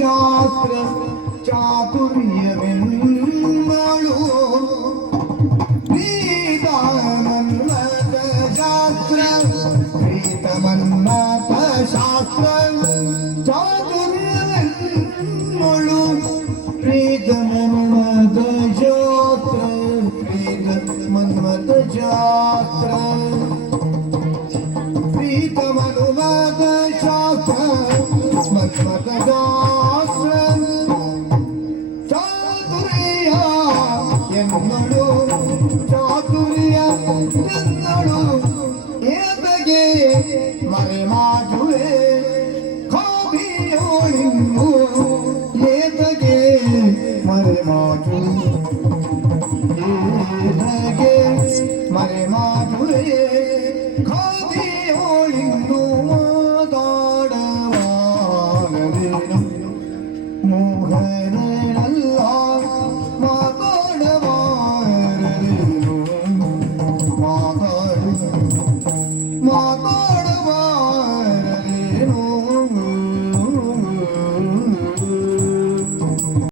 शास्त्र चातुर्य Thank you. মধু। লাগে মারে মধু খবি হলিন্দু দড়